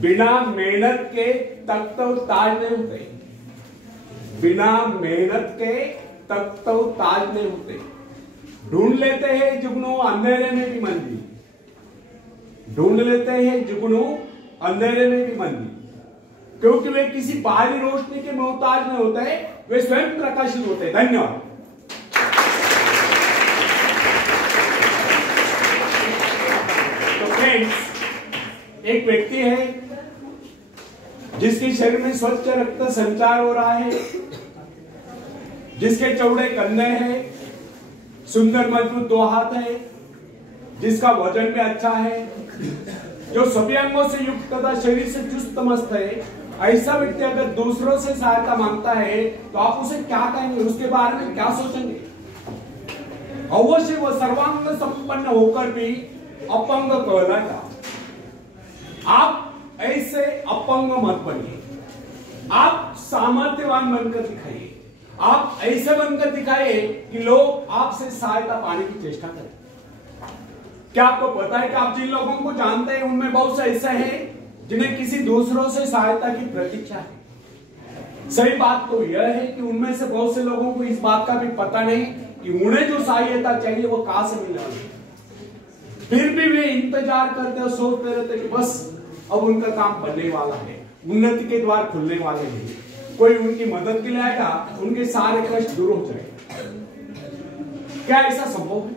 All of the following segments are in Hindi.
बिना मेहनत के तख्त ताज नहीं होते, बिना मेहनत के तख्त ताज नहीं होते। ढूंढ लेते हैं जुगनू अंधेरे में भी मंदी, ढूंढ लेते हैं जुगनू अंधेरे में भी मंदी, क्योंकि वे किसी बाहरी रोशनी के मोहताज नहीं होते, वे स्वयं प्रकाशित होते हैं। धन्यवाद। तो फ्रेंड्स, एक व्यक्ति है जिसके शरीर में स्वच्छ रक्त संचार हो रहा है, जिसके चौड़े कंधे हैं, सुंदर मजबूत 2 हाथ है, जिसका वजन भी अच्छा है, जो सभी अंगों से युक्त तथा शरीर से चुस्त मस्त है। ऐसा व्यक्ति अगर दूसरों से सहायता मांगता है तो आप उसे क्या कहेंगे, उसके बारे में क्या सोचेंगे? अवश्य वह सर्वांग संपन्न होकर भी अपंग कहलाएगा। आप ऐसे अपंग मत बनिए, आप सामर्थ्यवान बनकर दिखाइए, आप ऐसे बनकर दिखाइए कि लोग आपसे सहायता पाने की चेष्टा करें। क्या आपको पता है कि आप जिन लोगों को जानते हैं उनमें बहुत से ऐसे हैं जिन्हें किसी दूसरों से सहायता की प्रतीक्षा है। सही बात तो यह है कि उनमें से बहुत से लोगों को इस बात का भी पता नहीं कि उन्हें जो सहायता चाहिए वो कहां से मिलने वाली है। फिर भी वे इंतजार करते और सोचते रहते कि बस अब उनका काम बनने वाला है, उन्नति के द्वार खुलने वाले हैं, कोई उनकी मदद के लिए आएगा, उनके सारे कष्ट दूर हो जाएंगे। क्या ऐसा संभव है?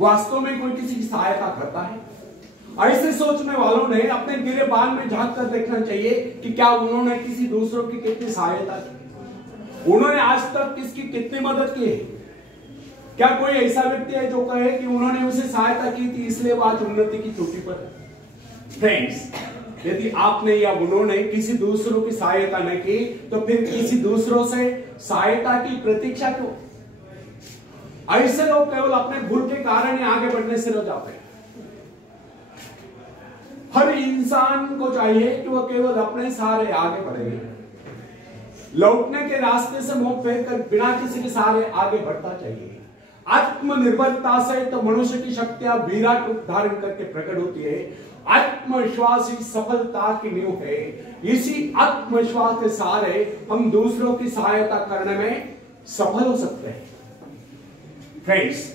वास्तव में कोई किसी की सहायता करता है? ऐसे सोचने वालों ने अपने गिरेबान में झांक कर देखना चाहिए कि क्या उन्होंने किसी दूसरों की कितनी सहायता की, उन्होंने आज तक किसकी कितनी मदद की है। क्या कोई ऐसा व्यक्ति है जो कहे कि उन्होंने उसे सहायता की थी इसलिए वो आज उन्नति की चोटी पर है? फ्रेंड्स, यदि आपने या उन्होंने किसी दूसरों की सहायता न की तो फिर किसी दूसरों से सहायता की प्रतीक्षा क्यों? ऐसे लोग केवल अपने भूल के कारण ही आगे बढ़ने से रह जाते हैं। हर इंसान को चाहिए कि वह केवल अपने सहारे आगे बढ़े, लौटने के रास्ते से मुंह फेर कर बिना किसी के सहारे आगे बढ़ता चाहिए। आत्मनिर्भरता से तो मनुष्य की शक्तियां विराट रूप धारण करके प्रकट होती है। आत्मविश्वास ही सफलता की नींव है। इसी आत्मविश्वास के सहारे हम दूसरों की सहायता करने में सफल हो सकते हैं। फ्रेंड्स,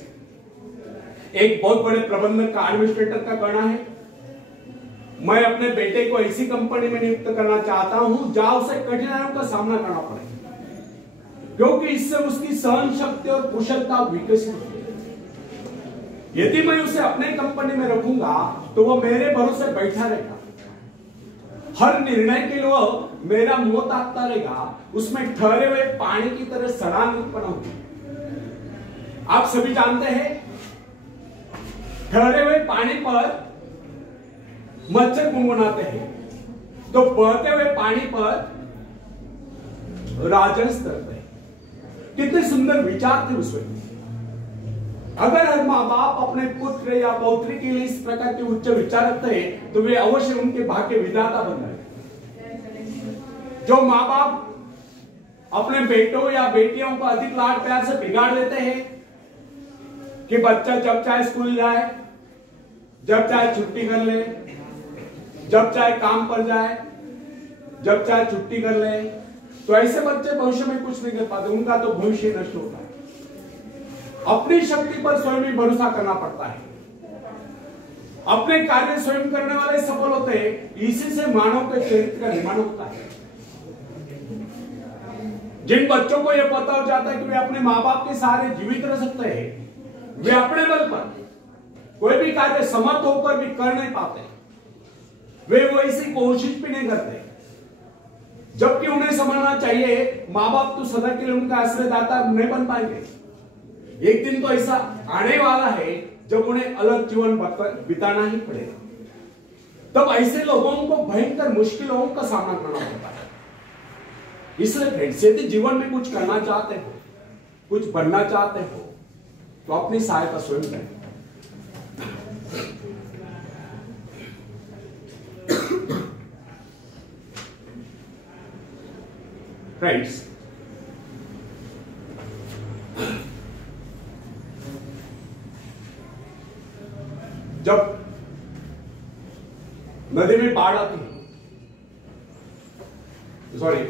एक बहुत बड़े प्रबंधक का, एडमिनिस्ट्रेटर का कहना है, मैं अपने बेटे को ऐसी कंपनी में नियुक्त करना चाहता हूं जहां उसे कठिनाइयों का सामना करना पड़े, क्योंकि इससे उसकी सहन शक्ति और कुशलता विकसित होती है। यदि मैं उसे अपने कंपनी में रखूंगा तो वो मेरे भरोसे बैठा रहेगा, हर निर्णय के लिए मेरा मुंह ताकता रहेगा, उसमें ठहरे हुए पानी की तरह सड़ान उत्पन्न होगी। आप सभी जानते हैं, ठहरे हुए पानी पर मच्छर गुनगुनाते हैं, तो बहते हुए पानी पर राजहंस करते हैं। कितने सुंदर विचार थे उस व्यक्ति। अगर हर माँ बाप अपने पुत्र या पौत्री के लिए इस प्रकार के उच्च विचार रखते हैं तो वे अवश्य उनके भाग्य विधाता बन जाएंगे। जो माँ बाप अपने बेटों या बेटियों को अधिक लाड प्यार से बिगाड़ देते हैं कि बच्चा जब चाहे स्कूल जाए, जब चाहे छुट्टी कर ले, जब चाहे काम पर जाए, जब चाहे छुट्टी कर ले, तो ऐसे बच्चे भविष्य में कुछ नहीं कर पाते, उनका तो भविष्य नष्ट होता है। अपनी शक्ति पर स्वयं ही भरोसा करना पड़ता है। अपने कार्य स्वयं करने वाले सफल होते हैं। इसी से मानव के चरित्र का निर्माण होता है। जिन बच्चों को यह पता हो जाता है कि वे अपने माँ बाप के सहारे जीवित रह सकते हैं, वे अपने बल पर कोई भी कार्य समर्थ होकर भी कर नहीं पाते, वे वो ऐसी कोशिश भी नहीं करते, जबकि उन्हें समझना चाहिए माँ बाप तो सदा के लिए उनका आश्रयदाता नहीं बन पाएंगे। एक दिन तो ऐसा आने वाला है जब उन्हें अलग जीवन बिताना ही पड़ेगा। तब ऐसे लोगों को भयंकर मुश्किलों का सामना करना पड़ता है। इसलिए फ्रेंड्स, यदि जीवन में कुछ करना चाहते हो, कुछ बनना चाहते हो, तो अपनी सहायता स्वयं करें। फ्रेंड्स, जब नदी में बाढ़ आती है, सॉरी,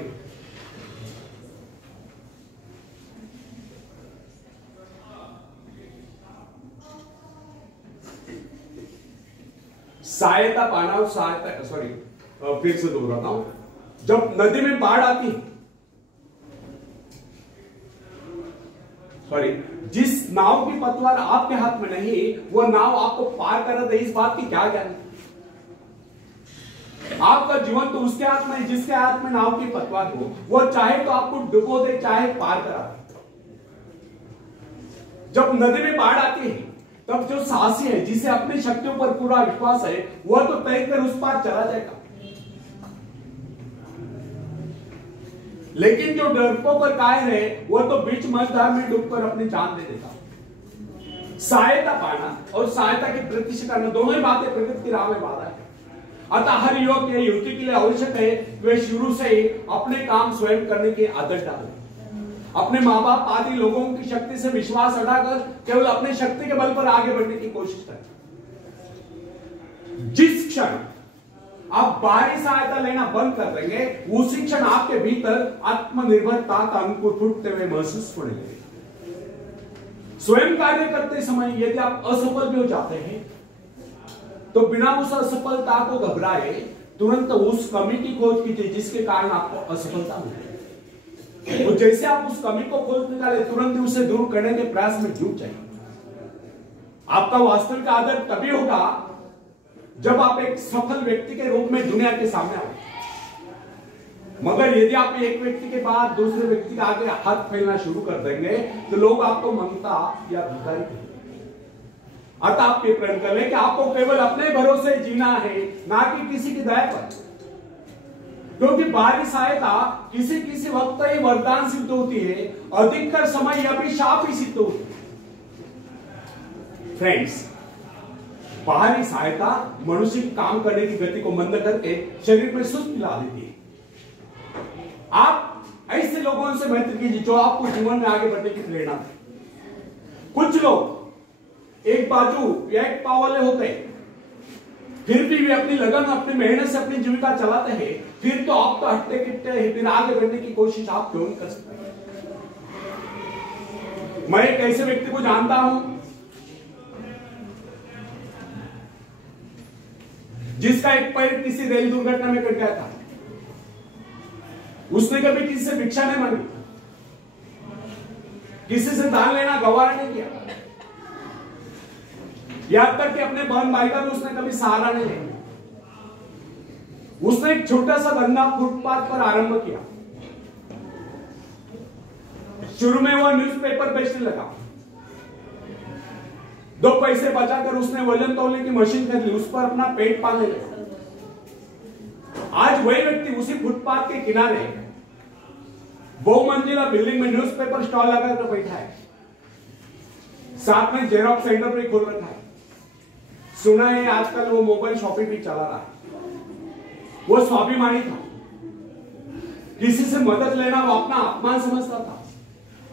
सहायता पाना और सहायता, सॉरी फिर से दोहराता हूं, जब नदी में बाढ़ आती है, सॉरी, जिस नाव की पतवार आपके हाथ में नहीं, वो नाव आपको पार कर दे, इस बात की क्या गारंटी? आपका जीवन तो उसके हाथ में, जिसके हाथ में नाव की पतवार हो, वो चाहे तो आपको डुबो दे, चाहे पार करा दे। जब नदी में बाढ़ आती है, तब जो साहसी है, जिसे अपनी शक्तियों पर पूरा विश्वास है, वह तो तैरकर उस पार चला जाएगा। लेकिन जो डरपोक और कायर है, वह तो बीच मझधार में डूबकर अपनी जान दे देता। सहायता पाना और सहायता की प्रतीक्षा करना, दोनों ही बातें प्रकृति की राह में बाधा है। अतः हर युवक या युवती के लिए आवश्यक है वे शुरू से ही अपने काम स्वयं करने की आदत डालें। अपने माँ बाप आदि लोगों की शक्ति से विश्वास हटाकर केवल अपनी शक्ति के बल पर आगे बढ़ने की कोशिश करें। जिस क्षण आप बाहरी सहायता लेना बंद कर देंगे, उसी क्षण आपके भीतर आत्मनिर्भरता का अंकुर फूटते हुए महसूस होने लगेगा। स्वयं कार्य करते समय यदि आप असफल भी हो जाते हैं, तो बिना उस असफलता को घबराए तुरंत उस कमी की खोज कीजिए जिसके कारण आपको असफलता मिली। तो जैसे आप उस कमी को खोज निकाले, तुरंत ही उसे दूर करने के प्रयास में जुट जाइए। आपका वास्तविक आदर तभी होगा जब आप एक सफल व्यक्ति के रूप में दुनिया के सामने आओ। मगर यदि आप एक व्यक्ति के बाद दूसरे व्यक्ति के आगे हाथ फैलना शुरू कर देंगे, तो लोग आपको मंगता या भिखारी कहेंगे। अतः आप ये प्रण कर लें कि आपको केवल अपने भरोसे जीना है, ना कि किसी की दया पर, क्योंकि बाहरी सहायता किसी किसी वक्त ही वरदान सिद्ध होती है, अधिकतर समय यह भी शाप ही सिद्ध होती है। फ्रेंड्स, बाहरी सहायता मनुष्य की काम करने की गति को मंद करके शरीर में सुस्ती ला देती है। आप ऐसे लोगों से मैत्री कीजिए जो आपको जीवन में आगे बढ़ने की प्रेरणा दे। कुछ लोग एक बाजू या एक पाव वाले होते हैं, फिर भी वे अपनी लगन, अपनी मेहनत से अपनी जीविका चलाते हैं, फिर तो आप तो हटते किटते हैं, फिर आगे बढ़ने की कोशिश आप क्यों नहीं कर सकते? मैं एक ऐसे व्यक्ति को जानता हूं जिसका एक पैर किसी रेल दुर्घटना में कट गया था। उसने कभी किसी से भिक्षा नहीं मांगी, किसी से दान लेना गवारा नहीं किया, यहां तक कि अपने बहन भाई का भी उसने कभी सहारा नहीं लिया। उसने एक छोटा सा धंधा फुटपाथ पर आरंभ किया। शुरू में वह न्यूज़पेपर बेचने लगा। 2 पैसे बचाकर उसने वजन तौलने की मशीन खरीद ली, उस पर अपना पेट पालने लगा। आज वही व्यक्ति उसी फुटपाथ के किनारे बहुमंजिला बिल्डिंग में न्यूज़पेपर स्टॉल लगाकर बैठा है, साथ में जेरॉक्स सेंटर भी खोल रखा है। सुना है आजकल वो मोबाइल शॉपिंग भी चला रहा है। वो स्वाभिमानी था, किसी से मदद लेना वो अपना अपमान समझता था।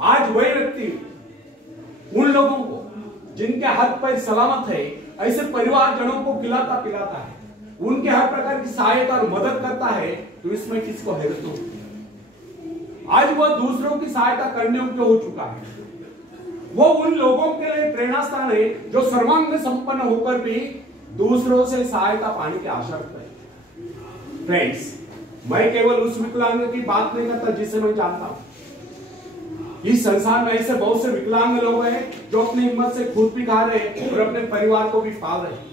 आज वही व्यक्ति उन लोगों को जिनके हाथ पैर सलामत है, ऐसे परिवारजनों को खिलाता पिलाता है, उनके हर प्रकार की सहायता और मदद करता है, तो इसमें किसको हैरत होती है? आज वह दूसरों की सहायता करने योग्य हो चुका है। वो उन लोगों के लिए प्रेरणा स्थान है जो सर्वांग संपन्न होकर भी दूसरों से सहायता पाने की आशा रखते हैं। फ्रेंड्स, मैं केवल उस विकलांग की बात नहीं करता जिसे मैं जानता हूं। इस संसार में ऐसे बहुत से विकलांग लोग हैं जो अपनी हिम्मत से खुद भी खा रहे हैं और अपने परिवार को भी पाल रहे हैं।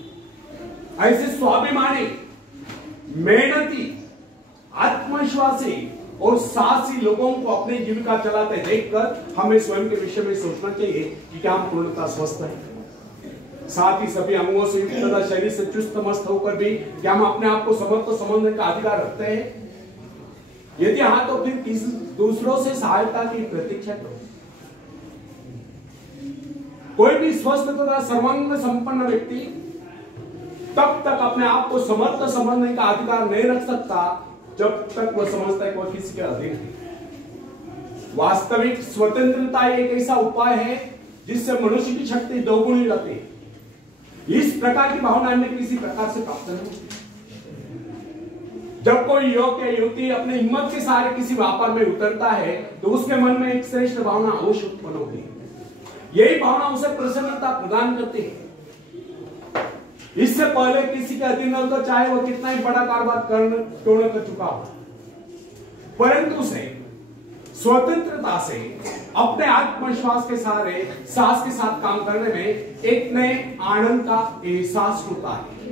ऐसे स्वाभिमानी, मेहनती, आत्मविश्वासी और साहसी लोगों को अपनी जीविका चलाते देखकर हमें स्वयं के विषय में सोचना चाहिए कि क्या हम पूर्णतः स्वस्थ हैं, साथ ही सभी अंगों से युक्त तथा शरीर से चुस्त मस्त होकर भी क्या हम अपने आप को समर्थ समझने का अधिकार रखते हैं? यदि हाँ, तो फिर दूसरों से सहायता की प्रतीक्षा करो। कोई भी स्वस्थ तथा सर्वांग संपन्न व्यक्ति तब तक अपने आप को समर्थ समझने का अधिकार नहीं रख सकता जब तक वह समझता है कि वह किसी के अधीन है। वास्तविक स्वतंत्रता एक ऐसा उपाय है जिससे मनुष्य की शक्ति दोगुनी रहती है। इस प्रकार की भावना अन्य किसी प्रकार से प्राप्त नहीं होती। जब कोई युवक या युवती अपने हिम्मत के सहारे किसी व्यापार में उतरता है तो उसके मन में एक श्रेष्ठ भावना अवश्य उत्पन्न होती है। यही भावना उसे प्रसन्नता प्रदान करती है। इससे पहले किसी के अधीन हो तो चाहे वो कितना ही बड़ा कारोबार क्यों न कर चुका हो, परंतु उसे स्वतंत्रता से अपने आत्मविश्वास के सहारे साहस के साथ काम करने में एक नए आनंद का एहसास होता है।